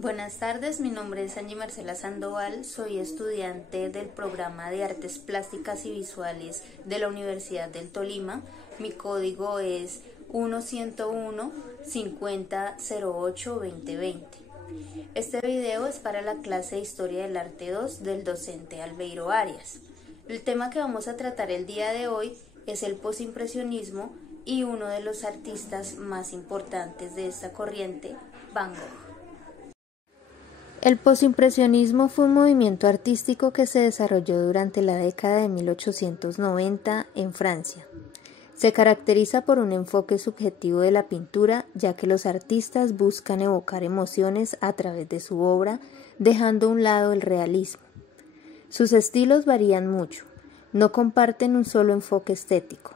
Buenas tardes, mi nombre es Angie Marcela Sandoval, soy estudiante del programa de Artes Plásticas y Visuales de la Universidad del Tolima. Mi código es 101-5008-2020. Este video es para la clase de Historia del Arte 2 del docente Albeiro Arias. El tema que vamos a tratar el día de hoy es el posimpresionismo y uno de los artistas más importantes de esta corriente, Van Gogh. El posimpresionismo fue un movimiento artístico que se desarrolló durante la década de 1890 en Francia. Se caracteriza por un enfoque subjetivo de la pintura, ya que los artistas buscan evocar emociones a través de su obra, dejando a un lado el realismo. Sus estilos varían mucho, no comparten un solo enfoque estético.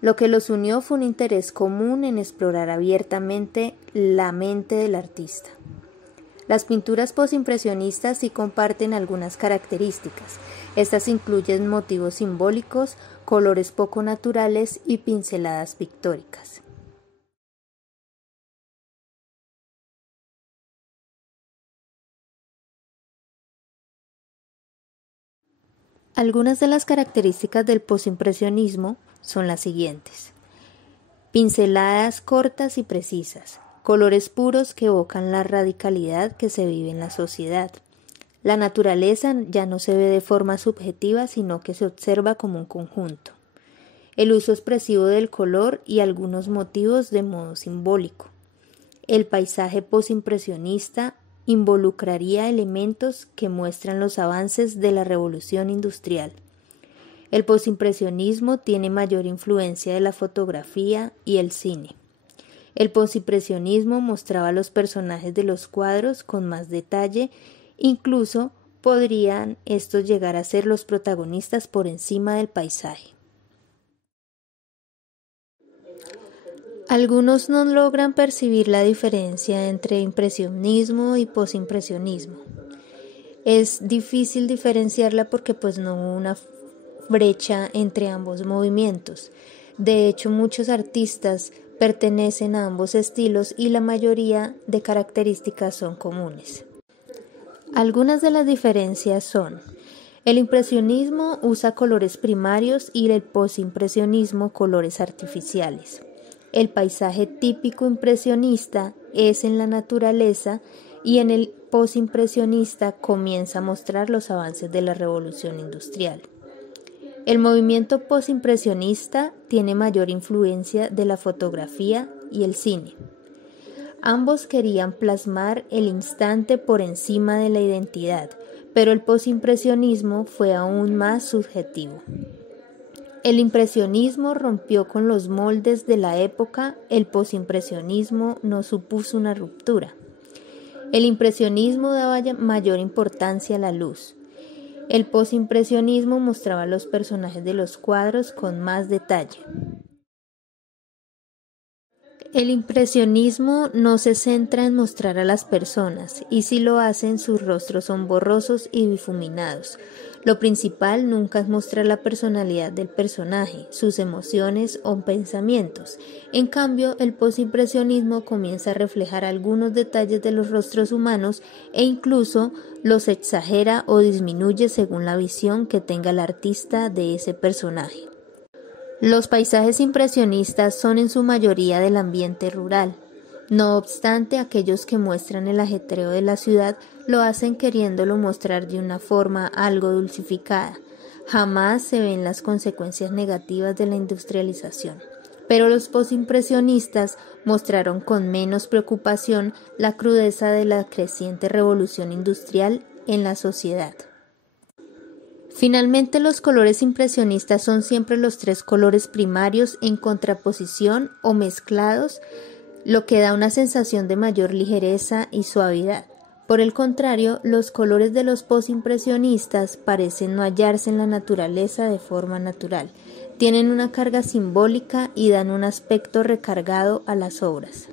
Lo que los unió fue un interés común en explorar abiertamente la mente del artista. Las pinturas posimpresionistas sí comparten algunas características. Estas incluyen motivos simbólicos, colores poco naturales y pinceladas pictóricas. Algunas de las características del posimpresionismo son las siguientes: pinceladas cortas y precisas, colores puros que evocan la radicalidad que se vive en la sociedad. La naturaleza ya no se ve de forma subjetiva, sino que se observa como un conjunto. El uso expresivo del color y algunos motivos de modo simbólico. El paisaje posimpresionista involucraría elementos que muestran los avances de la revolución industrial. El posimpresionismo tiene mayor influencia de la fotografía y el cine. El posimpresionismo mostraba a los personajes de los cuadros con más detalle, incluso podrían estos llegar a ser los protagonistas por encima del paisaje. Algunos no logran percibir la diferencia entre impresionismo y posimpresionismo. Es difícil diferenciarla porque no hubo una brecha entre ambos movimientos. De hecho, muchos artistas pertenecen a ambos estilos y la mayoría de características son comunes. Algunas de las diferencias son: el impresionismo usa colores primarios y el posimpresionismo colores artificiales. El paisaje típico impresionista es en la naturaleza y en el posimpresionista comienza a mostrar los avances de la revolución industrial. El movimiento posimpresionista tiene mayor influencia de la fotografía y el cine. Ambos querían plasmar el instante por encima de la identidad, pero el posimpresionismo fue aún más subjetivo. El impresionismo rompió con los moldes de la época, el posimpresionismo no supuso una ruptura. El impresionismo daba mayor importancia a la luz. El posimpresionismo mostraba los personajes de los cuadros con más detalle. El impresionismo no se centra en mostrar a las personas, y si lo hacen, sus rostros son borrosos y difuminados. Lo principal nunca es mostrar la personalidad del personaje, sus emociones o pensamientos. En cambio, el posimpresionismo comienza a reflejar algunos detalles de los rostros humanos e incluso los exagera o disminuye según la visión que tenga el artista de ese personaje. Los paisajes impresionistas son en su mayoría del ambiente rural. No obstante, aquellos que muestran el ajetreo de la ciudad lo hacen queriéndolo mostrar de una forma algo dulcificada. Jamás se ven las consecuencias negativas de la industrialización. Pero los posimpresionistas mostraron con menos preocupación la crudeza de la creciente revolución industrial en la sociedad. Finalmente, los colores impresionistas son siempre los tres colores primarios en contraposición o mezclados, lo que da una sensación de mayor ligereza y suavidad. Por el contrario, los colores de los posimpresionistas parecen no hallarse en la naturaleza de forma natural. Tienen una carga simbólica y dan un aspecto recargado a las obras.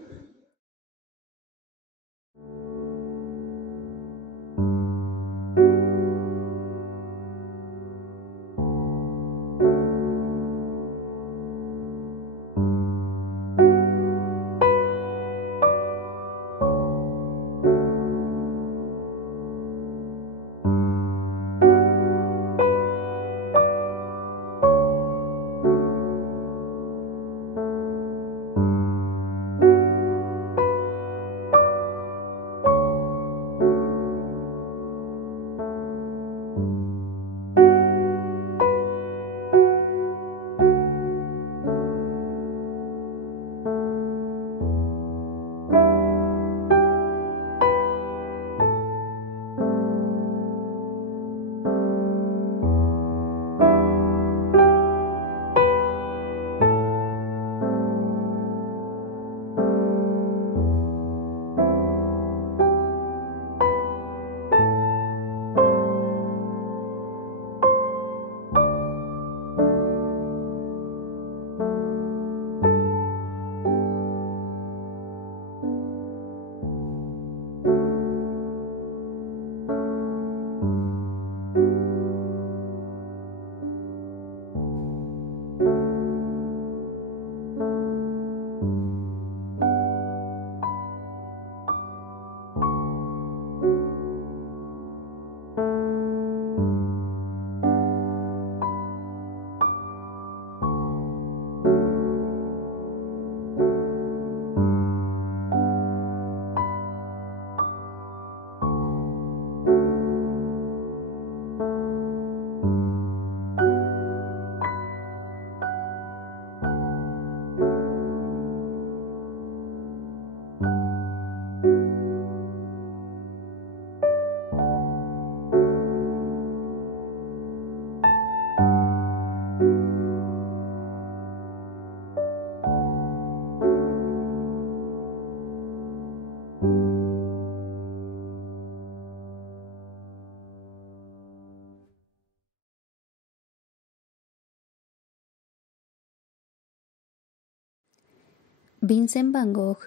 Vincent van Gogh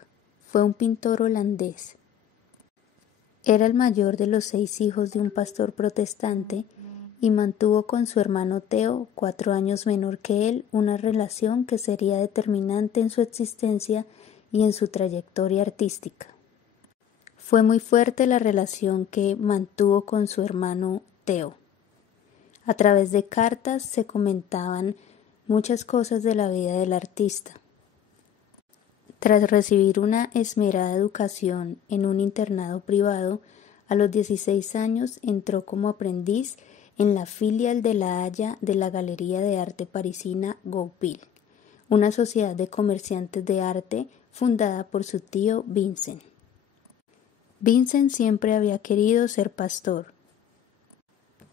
fue un pintor holandés. Era el mayor de los 6 hijos de un pastor protestante y mantuvo con su hermano Theo, 4 años menor que él, una relación que sería determinante en su existencia y en su trayectoria artística. Fue muy fuerte la relación que mantuvo con su hermano Theo. A través de cartas se comentaban muchas cosas de la vida del artista. Tras recibir una esmerada educación en un internado privado, a los 16 años entró como aprendiz en la filial de La Haya de la Galería de Arte parisina Goupil, una sociedad de comerciantes de arte fundada por su tío Vincent. Vincent siempre había querido ser pastor,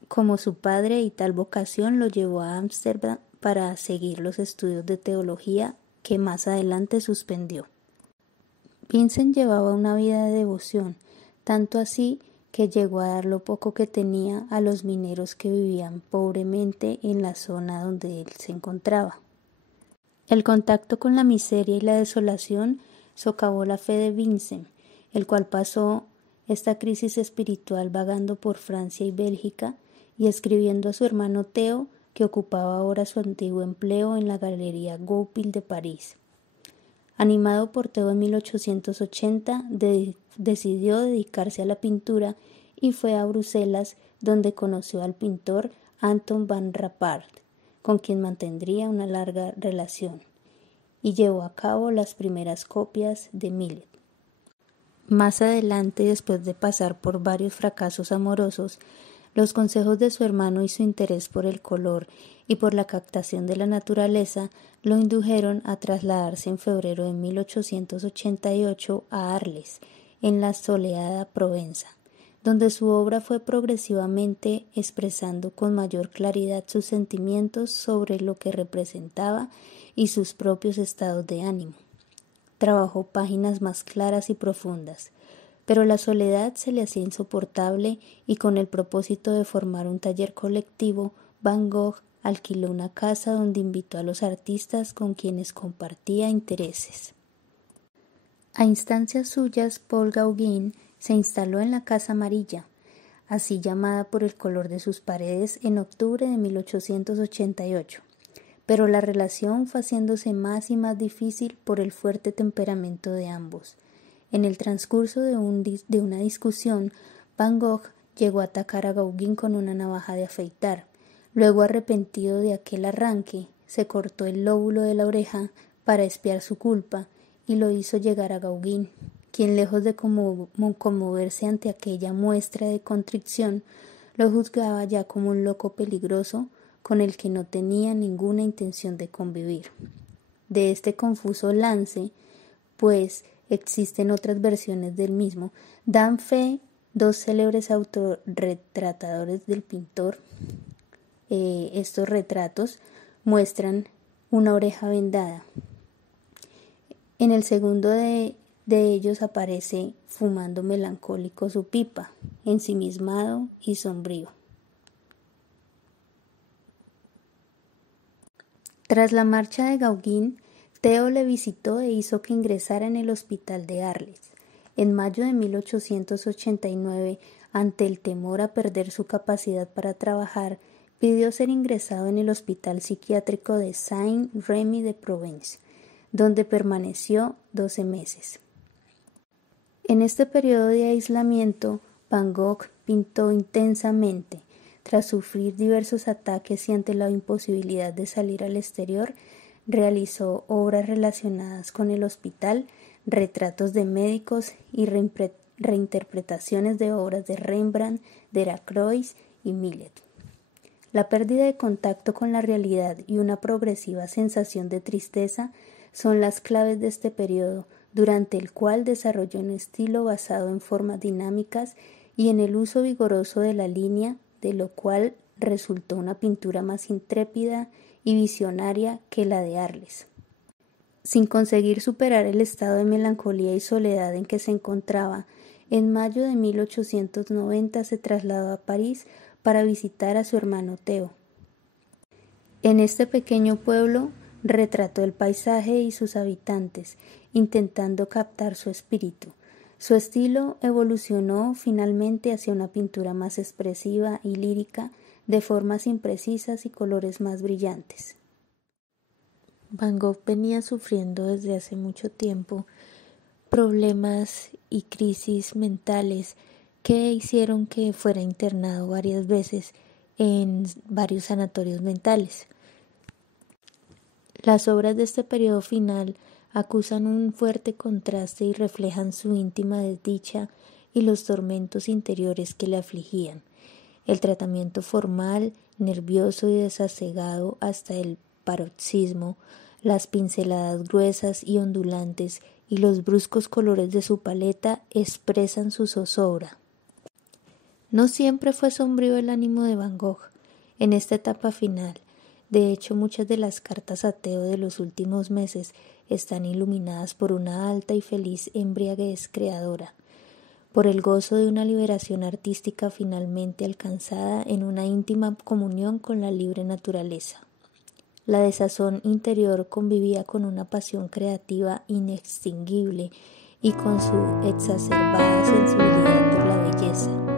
como su padre, y tal vocación lo llevó a Ámsterdam para seguir los estudios de teología que más adelante suspendió. Vincent llevaba una vida de devoción, tanto así que llegó a dar lo poco que tenía a los mineros que vivían pobremente en la zona donde él se encontraba. El contacto con la miseria y la desolación socavó la fe de Vincent, el cual pasó esta crisis espiritual vagando por Francia y Bélgica y escribiendo a su hermano Theo, que ocupaba ahora su antiguo empleo en la Galería Goupil de París. Animado por Theo en 1880, decidió dedicarse a la pintura y fue a Bruselas, donde conoció al pintor Anton van Rappard, con quien mantendría una larga relación, y llevó a cabo las primeras copias de Millet. Más adelante, después de pasar por varios fracasos amorosos, los consejos de su hermano y su interés por el color y por la captación de la naturaleza lo indujeron a trasladarse en febrero de 1888 a Arles, en la soleada Provenza, donde su obra fue progresivamente expresando con mayor claridad sus sentimientos sobre lo que representaba y sus propios estados de ánimo. Trabajó páginas más claras y profundas, pero la soledad se le hacía insoportable y con el propósito de formar un taller colectivo, Van Gogh alquiló una casa donde invitó a los artistas con quienes compartía intereses. A instancias suyas, Paul Gauguin se instaló en la Casa Amarilla, así llamada por el color de sus paredes, en octubre de 1888. Pero la relación fue haciéndose más y más difícil por el fuerte temperamento de ambos. En el transcurso de una discusión, Van Gogh llegó a atacar a Gauguin con una navaja de afeitar. Luego, arrepentido de aquel arranque, se cortó el lóbulo de la oreja para expiar su culpa y lo hizo llegar a Gauguin, quien, lejos de conmoverse ante aquella muestra de contrición, lo juzgaba ya como un loco peligroso con el que no tenía ninguna intención de convivir. De este confuso lance, pues existen otras versiones del mismo, dan fe 2 célebres autorretratadores del pintor. Estos retratos muestran una oreja vendada. En el segundo de ellos aparece fumando melancólico su pipa, ensimismado y sombrío. Tras la marcha de Gauguin, Theo le visitó e hizo que ingresara en el hospital de Arles. En mayo de 1889, ante el temor a perder su capacidad para trabajar, pidió ser ingresado en el hospital psiquiátrico de Saint-Rémy-de-Provence, donde permaneció 12 meses. En este periodo de aislamiento, Van Gogh pintó intensamente. Tras sufrir diversos ataques y ante la imposibilidad de salir al exterior, realizó obras relacionadas con el hospital, retratos de médicos y reinterpretaciones de obras de Rembrandt, Delacroix y Millet. La pérdida de contacto con la realidad y una progresiva sensación de tristeza son las claves de este periodo, durante el cual desarrolló un estilo basado en formas dinámicas y en el uso vigoroso de la línea, de lo cual resultó una pintura más intrépida y visionaria que la de Arles. Sin conseguir superar el estado de melancolía y soledad en que se encontraba, en mayo de 1890 se trasladó a París para visitar a su hermano Theo. En este pequeño pueblo retrató el paisaje y sus habitantes, intentando captar su espíritu. Su estilo evolucionó finalmente hacia una pintura más expresiva y lírica, de formas imprecisas y colores más brillantes. Van Gogh venía sufriendo desde hace mucho tiempo problemas y crisis mentales que hicieron que fuera internado varias veces en varios sanatorios mentales. Las obras de este periodo final acusan un fuerte contraste y reflejan su íntima desdicha y los tormentos interiores que le afligían. El tratamiento formal, nervioso y desasegado hasta el paroxismo, las pinceladas gruesas y ondulantes y los bruscos colores de su paleta expresan su zozobra. No siempre fue sombrío el ánimo de Van Gogh en esta etapa final. De hecho, muchas de las cartas a Theo de los últimos meses están iluminadas por una alta y feliz embriaguez creadora, por el gozo de una liberación artística finalmente alcanzada en una íntima comunión con la libre naturaleza. La desazón interior convivía con una pasión creativa inextinguible y con su exacerbada sensibilidad por la belleza.